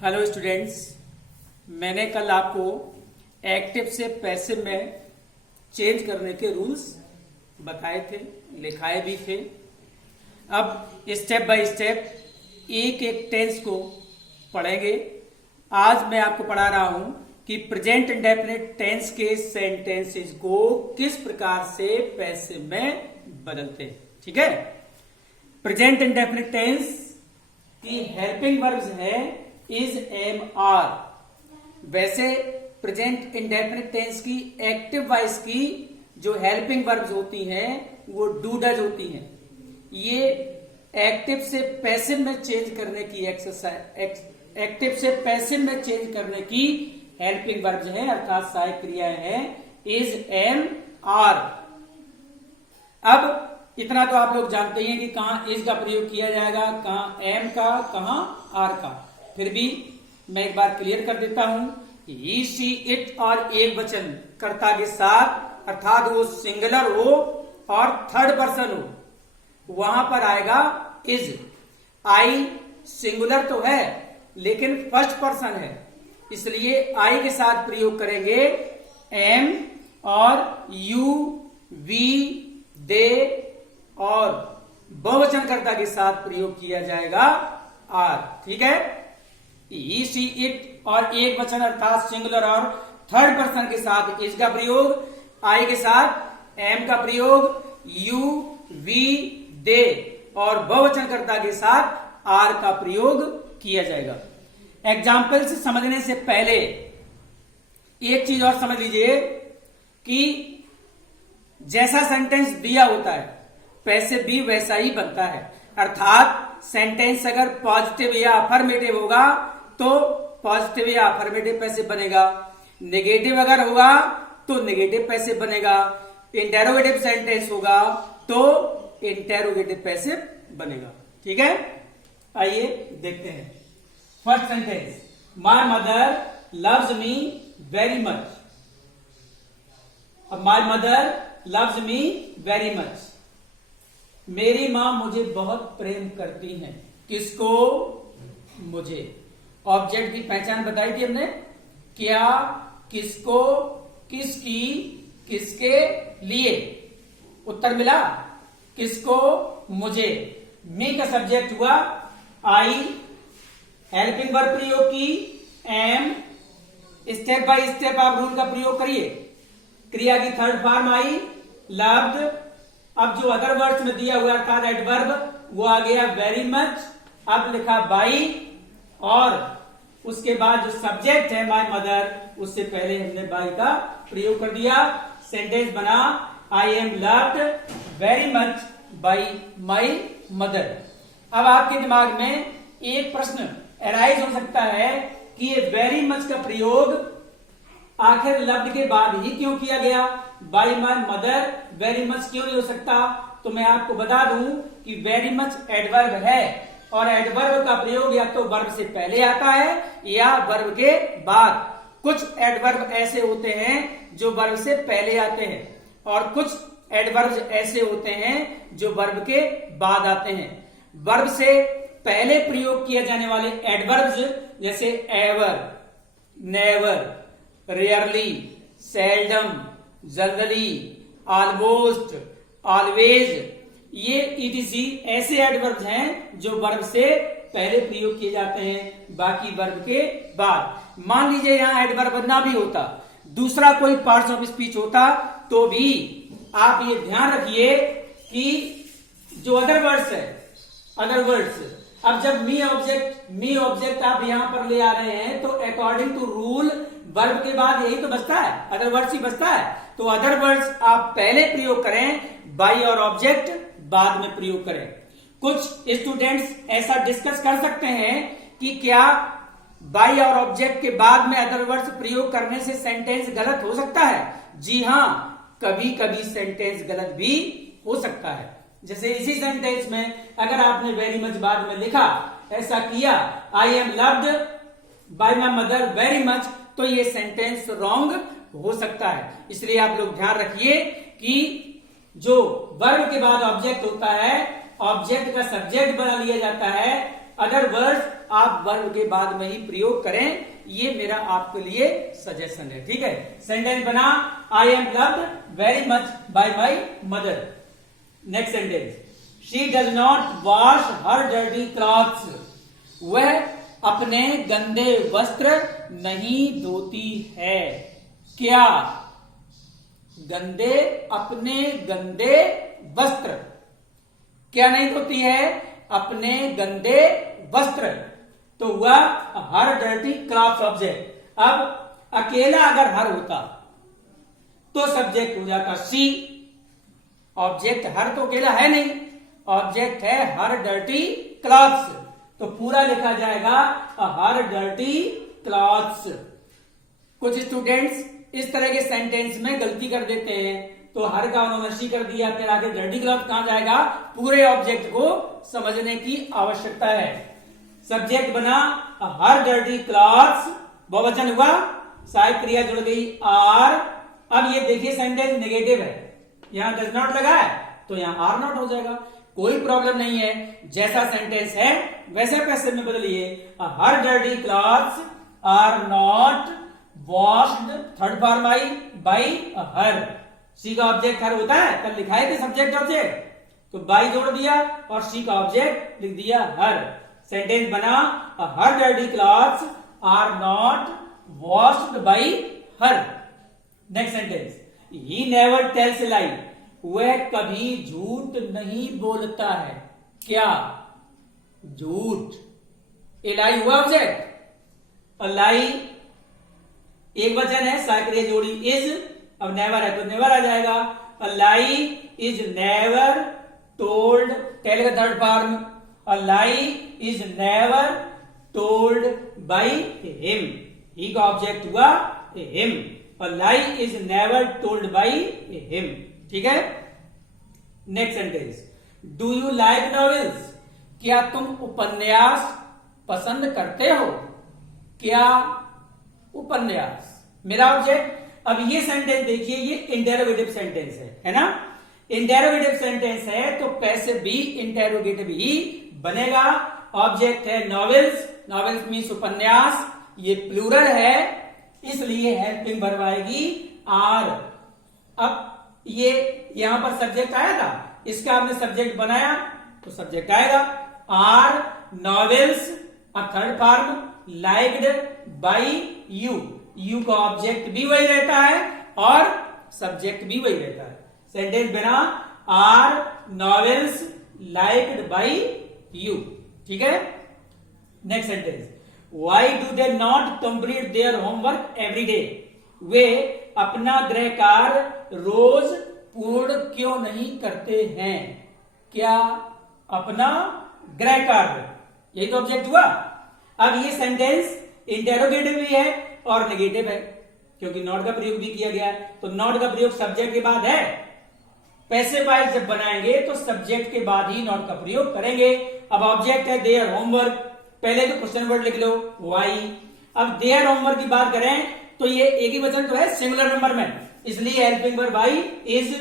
Hello students, मैंने कल आपको एक्टिव से पैसिव में चेंज करने के रूल्स बताए थे, लिखाए भी थे। अब स्टेप बाय स्टेप एक एक टेंस को पढ़ेंगे। आज मैं आपको पढ़ा रहा हूं कि प्रेजेंट इंडेफिनिट टेंस के सेंटेंसेस को किस प्रकार से पैसिव में बदलते हैं। ठीक है, प्रेजेंट इंडेफिनिट टेंस की हेल्पिंग वर्ब्स है इज, एम, आर। वैसे प्रेजेंट इंडेफिनिट टेंस की एक्टिव वॉइस की जो हेल्पिंग वर्ब्स होती हैं वो डू डज होती हैं। ये एक्टिव से पैसिव में चेंज करने की एक्सरसाइज, एक्टिव से पैसिव में चेंज करने की हेल्पिंग वर्ब्स है, अर्थात सहायक क्रियाएं हैं इज, एम, आर। अब इतना तो आप लोग जानते हैं कि कहां इज का प्रयोग किया जाएगा, कहां एम का, कहां आर का। फिर भी मैं एक बार क्लियर कर देता हूं, ही, शी, इट और एक वचन कर्ता के साथ, अर्थात वो सिंगुलर हो और थर्ड पर्सन हो, वहां पर आएगा इज। आई सिंगुलर तो है लेकिन फर्स्ट पर्सन है, इसलिए आई के साथ प्रयोग करेंगे एम, और यू, वी, दे और बहुवचनकर्ता के साथ प्रयोग किया जाएगा आर। ठीक है, ही, शी, इट और एक वचन अर्थात सिंगुलर और थर्ड पर्सन के साथ इज का प्रयोग, आई के साथ एम का प्रयोग, यू, वी, दे और बहुवचनकर्ता के साथ आर का प्रयोग किया जाएगा। एग्जाम्पल से समझने से पहले एक चीज और समझ लीजिए कि जैसा सेंटेंस दिया होता है पैसिव भी वैसा ही बनता है। अर्थात सेंटेंस अगर पॉजिटिव या अफर्मेटिव होगा तो पॉजिटिव या अफर्मेटिव पैसिव बनेगा, नेगेटिव अगर होगा तो नेगेटिव पैसिव बनेगा, इंटेरोगेटिव सेंटेंस होगा तो इंटेरोगेटिव पैसिव बनेगा। ठीक है, आइए देखते हैं। First sentence, my mother loves me very much. My mother loves me very much, मेरी मां मुझे बहुत प्रेम करती हैं। किसको? मुझे। ऑब्जेक्ट की पहचान बताई थी हमने, क्या, किसको, किसकी, किसके लिए। उत्तर मिला किसको, मुझे। मी का सब्जेक्ट हुआ आई, हेल्पिंग वर्ब प्रयोग की एम। स्टेप बाय स्टेप आप रूल का प्रयोग करिए। क्रिया की थर्ड फॉर्म आई, लव्ड। अब जो अदर वर्ड्स में दिया हुआ अर्थात एडवर्ब वो आ गया वेरी मच। अब लिखा बाई और उसके बाद जो सब्जेक्ट है माय मदर, उससे पहले हमने बाई का प्रयोग कर दिया। सेंटेंस बना I am loved very much by my mother. अब आपके दिमाग में एक प्रश्न अराइज हो सकता है कि ये वेरी मच का प्रयोग आखिर लव्ड के बाद ही क्यों किया गया, by my mother very much क्यों नहीं हो सकता। तो मैं आपको बता दूं कि वेरी मच एडवर्ब है और एडवर्ब का प्रयोग या तो वर्ब से पहले आता है या वर्ब के बाद। कुछ एडवर्ब ऐसे होते हैं जो वर्ब से पहले आते हैं और कुछ एडवर्ब ऐसे होते हैं जो वर्ब के बाद आते हैं। वर्ब से पहले प्रयोग किए जाने वाले एडवर्ब्स जैसे ever, never, rarely, seldom, generally, almost, always, ये ईटीसी ऐसे एडवर्ब्स हैं जो वर्ब से पहले प्रयोग किए जाते हैं, बाकी वर्ब के बाद। मान लीजिए यहां एडवर्ब ना भी होता, दूसरा कोई पार्ट्स ऑफ स्पीच होता, तो भी आप ये ध्यान रखिए कि जो अदर वर्ड्स है, अदर वर्ड्स, अब जब मी ऑब्जेक्ट आप यहां पर ले आ रहे हैं तो अकॉर्डिंग टू रूल वर्ब के बाद यही तो बचता है, अदर वर्ड्स ही बचता है। तो अदर वर्ड्स आप पहले प्रयोग करें, बाई और ऑब्जेक्ट बाद में प्रयोग करें। कुछ स्टूडेंट्स ऐसा डिस्कस कर सकते हैं कि क्या बाई और ऑब्जेक्ट के बाद में अदर वर्ड्स प्रयोग करने से सेंटेंस गलत हो सकता है। जी हां, कभी कभी सेंटेंस गलत भी हो सकता है। जैसे इसी सेंटेंस में अगर आपने वेरी मच बाद में लिखा, ऐसा किया I am loved by my mother very much, तो ये सेंटेंस रॉन्ग हो सकता है। इसलिए आप लोग ध्यान रखिए कि जो वर्ब के बाद ऑब्जेक्ट होता है, ऑब्जेक्ट का सब्जेक्ट बना लिया जाता है अदर वर्ड्स आप वर्ब के बाद में ही प्रयोग करें, ये मेरा आपके लिए सजेशन है, ठीक है। सेंटेंस बना, I am loved very much bye my mother. Next sentence, she does not wash her dirty clothes, वह अपने गंदे वस्त्र नहीं धोती है। क्या? अपने गंदे वस्त्र क्या नहीं धोती है? अपने गंदे वस्त्र। तो हुआ हर डर्टी क्लॉथ्स ऑब्जेक्ट। अब अकेला अगर हर होता तो सब्जेक्ट हो जाता सी। ऑब्जेक्ट हर तो अकेला है नहीं, ऑब्जेक्ट है हर डर्टी क्लॉथ्स, तो पूरा लिखा जाएगा हर डर्टी क्लॉथ्स। कुछ स्टूडेंट्स इस तरह के सेंटेंस में गलती कर देते हैं, तो हर का उन्होंने सी कर दिया, फिर आगे डर्टी क्लॉथ कहां जाएगा? पूरे ऑब्जेक्ट को समझने की आवश्यकता है। सब्जेक्ट बना हर डर्टी क्लॉथ्स, बहुवचन हुआ, सहायक क्रिया जुड़ गई आर। अब ये देखिए सेंटेंस नेगेटिव है, यहां डज नॉट लगा है तो यहां आर नॉट हो जाएगा, कोई प्रॉब्लम नहीं है। जैसा सेंटेंस है वैसे पैसे में बदलिए। Her dirty clothes are not washed, third form I by her. C का ऑब्जेक्ट हर होता है, कल लिखा है कि सब्जेक्ट ऑब्जेक्ट, तो बाई जोड़ दिया और सी का ऑब्जेक्ट लिख दिया हर। सेंटेंस बना her dirty clothes are not washed by her. Next sentence, he never tells lie, वह कभी झूठ नहीं बोलता है। क्या? झूठ। ए लाई हुआ ऑब्जेक्ट, लाई एक वचन है, साइक्रिया जोड़ी इज, अब नेवर है तो नेवर आ जाएगा। A lie is never told, tell का third form, a lie is never told by him. He का ऑब्जेक्ट हुआ him, a lie is never told by him, ठीक है। Next sentence, do you like novels, क्या तुम उपन्यास पसंद करते हो? क्या? उपन्यास मेरा ऑब्जेक्ट। अब ये सेंटेंस देखिए, ये इंटेरोगेटिव सेंटेंस है ना। इंटेरोगेटिव सेंटेंस है तो पैसिव भी इंटेरोगेटिव ही बनेगा। ऑब्जेक्ट है नॉवेल्स, नॉवेल्स मीन्स उपन्यास, ये प्लूरल है इसलिए हेल्पिंग वर्ब आएगी आर। अब ये यहां पर सब्जेक्ट आया था, इसका आपने सब्जेक्ट बनाया तो सब्जेक्ट आएगा आर नॉवेल्स। अब third form liked by you, you का ऑब्जेक्ट भी वही रहता है और सब्जेक्ट भी वही रहता है। सेंटेंस बना are novels liked by you, ठीक है। Next sentence, why do they not complete their homework every day, वे अपना गृह कार्य रोज पूर्ण क्यों नहीं करते हैं? क्या? अपना गृह कार्य, यही तो ऑब्जेक्ट हुआ। अब ये सेंटेंस इंटेरोगेटिव भी है और नेगेटिव है, क्योंकि नॉट का प्रयोग भी किया गया है, तो नॉट का प्रयोग सब्जेक्ट के बाद है। पैसिव वॉइस जब बनाएंगे तो सब्जेक्ट के बाद ही नॉट का प्रयोग करेंगे। अब ऑब्जेक्ट है देयर होमवर्क, पहले तो क्वेश्चन वर्ड लिख लो वाई। अब देयर होमवर्क की बात करें तो ये एक ही वचन तो है सिंगुलर नंबर में, इसलिए helping verb why is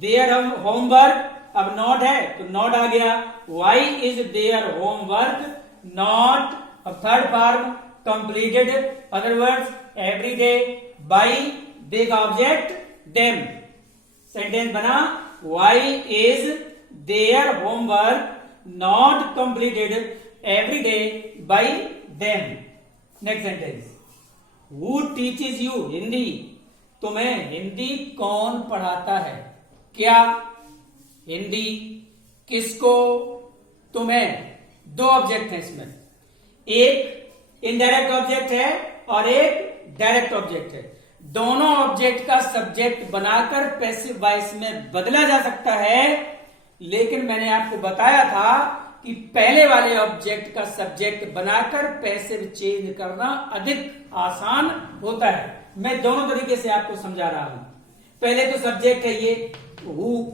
their homework. अब नॉट है तो नॉट आ गया, why is their homework not. अब third form completed, other words every day by they का ऑब्जेक्ट देम। सेंटेंस बना why is their homework not completed every day by them. Next sentence, who teaches you Hindi, तुम्हें हिंदी कौन पढ़ाता है? क्या? हिंदी किसको? तुम्हें। दो ऑब्जेक्ट हैं इसमें, एक इनडायरेक्ट ऑब्जेक्ट है और एक डायरेक्ट ऑब्जेक्ट है। दोनों ऑब्जेक्ट का सब्जेक्ट बनाकर पैसिव वॉइस में बदला जा सकता है, लेकिन मैंने आपको बताया था कि पहले वाले ऑब्जेक्ट का सब्जेक्ट बनाकर पैसिव चेंज करना अधिक आसान होता है। मैं दोनों तरीके से आपको समझा रहा हूं। पहले तो सब्जेक्ट है ये हु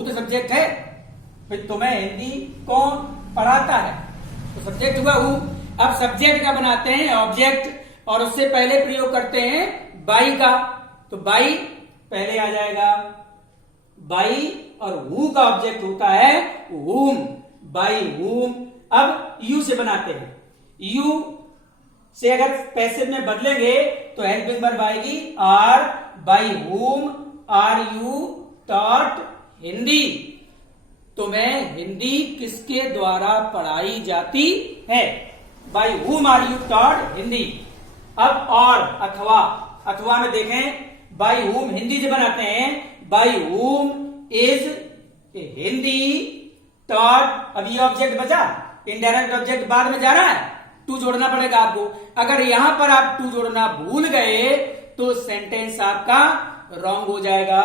तो सब्जेक्ट है, फिर तुम्हें हिंदी कौन पढ़ाता है तो सब्जेक्ट हुआ हु। अब सब्जेक्ट का बनाते हैं ऑब्जेक्ट और उससे पहले प्रयोग करते हैं बाई का, तो बाई पहले आ जाएगा बाई, और हु का ऑब्जेक्ट होता है whom। By whom। अब यू से बनाते हैं, यू से अगर पैसिव में बदलेंगे तो हेल्पिंग वर्ब आएगी are, by whom are you taught Hindi. तो मैं हिंदी किसके द्वारा पढ़ाई जाती है, by whom are you taught Hindi. अब और अथवा, अथवा में देखें बाई whom हिंदी से बनाते हैं, by whom is Hindi taught. अब ये ऑब्जेक्ट बचा, इनडायरेक्ट ऑब्जेक्ट बाद में जा रहा है, टू जोड़ना पड़ेगा आपको। अगर यहां पर आप टू जोड़ना भूल गए तो सेंटेंस आपका रॉन्ग हो जाएगा।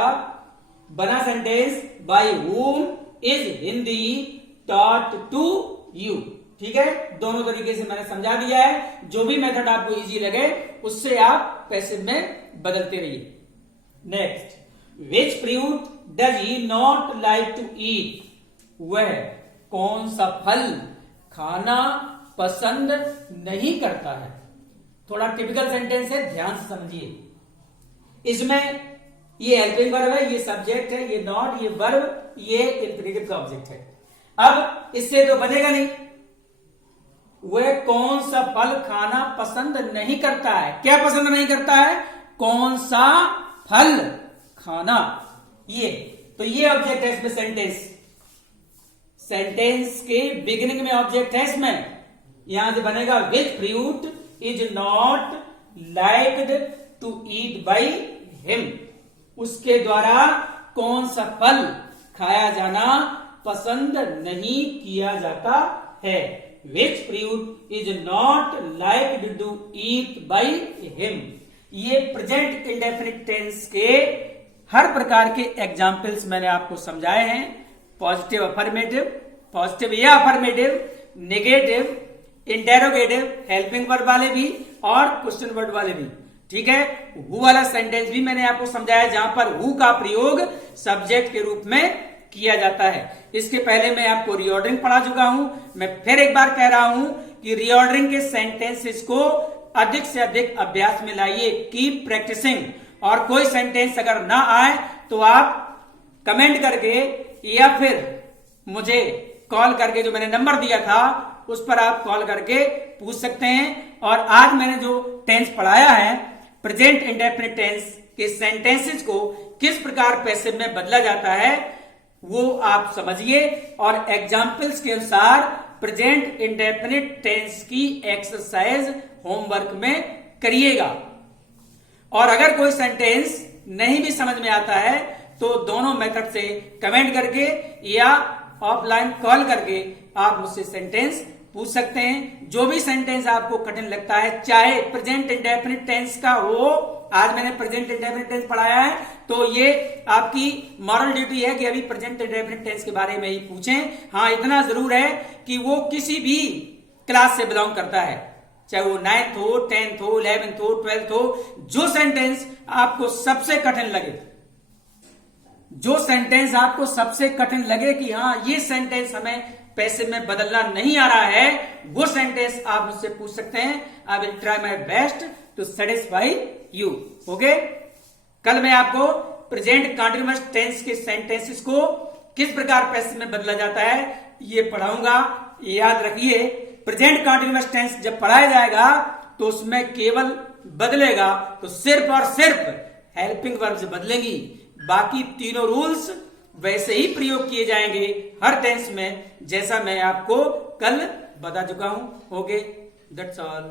बना sentence by whom is Hindi taught to you. ठीक है, दोनों तरीके से मैंने समझा दिया है। जो भी मेथड आपको इजी लगे उससे आप पैसिव में बदलते रहिए। Next, which fruit does he not like to eat. वह कौन सा फल खाना पसंद नहीं करता है। थोड़ा टिपिकल सेंटेंस है, ध्यान से समझिए। इसमें ये हेल्पिंग वर्ब है, ये सब्जेक्ट है, ये नॉट, ये वर्ब, ये इंफिनिटिव का ऑब्जेक्ट है। अब इससे तो बनेगा नहीं। वह कौन सा फल खाना पसंद नहीं करता है। क्या पसंद नहीं करता है, कौन सा फल खाना। ये तो ये ऑब्जेक्ट है इसमें, सेंटेंस, सेंटेंस के बिगिनिंग में ऑब्जेक्ट है इसमें। यहां से बनेगा which fruit is not liked to eat by him. उसके द्वारा कौन सा फल खाया जाना पसंद नहीं किया जाता है। Which fruit is not liked to eat by him. ये प्रेजेंट इंडेफिनिट टेंस के हर प्रकार के एग्जाम्पल्स मैंने आपको समझाए हैं। पॉजिटिव अफर्मेटिव, पॉजिटिव या affirmative, negative, interrogative, helping verb वाले भी और क्वेश्चन वर्ड वाले भी। ठीक है, हु वाला सेंटेंस भी मैंने आपको समझाया जहां पर हु का प्रयोग सब्जेक्ट के रूप में किया जाता है। इसके पहले मैं आपको रीऑर्डरिंग पढ़ा चुका हूं। मैं फिर एक बार कह रहा हूं कि रीऑर्डरिंग के सेंटेंसेस को अधिक से अधिक अभ्यास में लाइए, कीप प्रैक्टिसिंग। और कोई सेंटेंस अगर ना आए तो आप कमेंट करके या फिर मुझे कॉल करके, जो मैंने नंबर दिया था उस पर आप कॉल करके पूछ सकते हैं। और आज मैंने जो टेंस पढ़ाया है, प्रेजेंट इंडेफिनिट टेंस के सेंटेंसेस को किस प्रकार पैसिव में बदला जाता है वो आप समझिए और एग्जाम्पल्स के अनुसार प्रेजेंट इंडेफिनिट टेंस की एक्सरसाइज होमवर्क में करिएगा। और अगर कोई सेंटेंस नहीं भी समझ में आता है तो दोनों मेथड से कमेंट करके या ऑफलाइन कॉल करके आप मुझसे सेंटेंस पूछ सकते हैं। जो भी सेंटेंस आपको कठिन लगता है, चाहे प्रेजेंट इंडेफिनिट टेंस का हो, आज मैंने प्रेजेंट इंडेफिनिट टेंस पढ़ाया है तो ये आपकी मॉरल ड्यूटी है कि अभी प्रेजेंट इंडेफिनिट टेंस के बारे में ही पूछें। हाँ, इतना जरूर है कि वो किसी भी क्लास से बिलोंग करता है, चाहे वो 9th हो, 10th हो, 11th हो, 12th हो। जो सेंटेंस आपको सबसे कठिन लगे, जो सेंटेंस आपको सबसे कठिन लगे कि हाँ ये सेंटेंस हमें पैसिव में बदलना नहीं आ रहा है, वो सेंटेंस आप मुझसे पूछ सकते हैं। I will try my best to satisfy you. Okay, कल मैं आपको प्रेजेंट कंटीन्यूअस टेंस के सेंटेंसेस को किस प्रकार पैसिव में बदला जाता है ये पढ़ाऊंगा। याद रखिए, प्रेजेंट कंटीन्यूअस टेंस जब पढ़ाया जाएगा तो उसमें केवल बदलेगा तो सिर्फ और सिर्फ हेल्पिंग वर्ब्स बदलेंगी। बाकी तीनों रूल्स वैसे ही प्रयोग किए जाएंगे हर टेंस में, जैसा मैं आपको कल बता चुका हूं। Okay, that's all.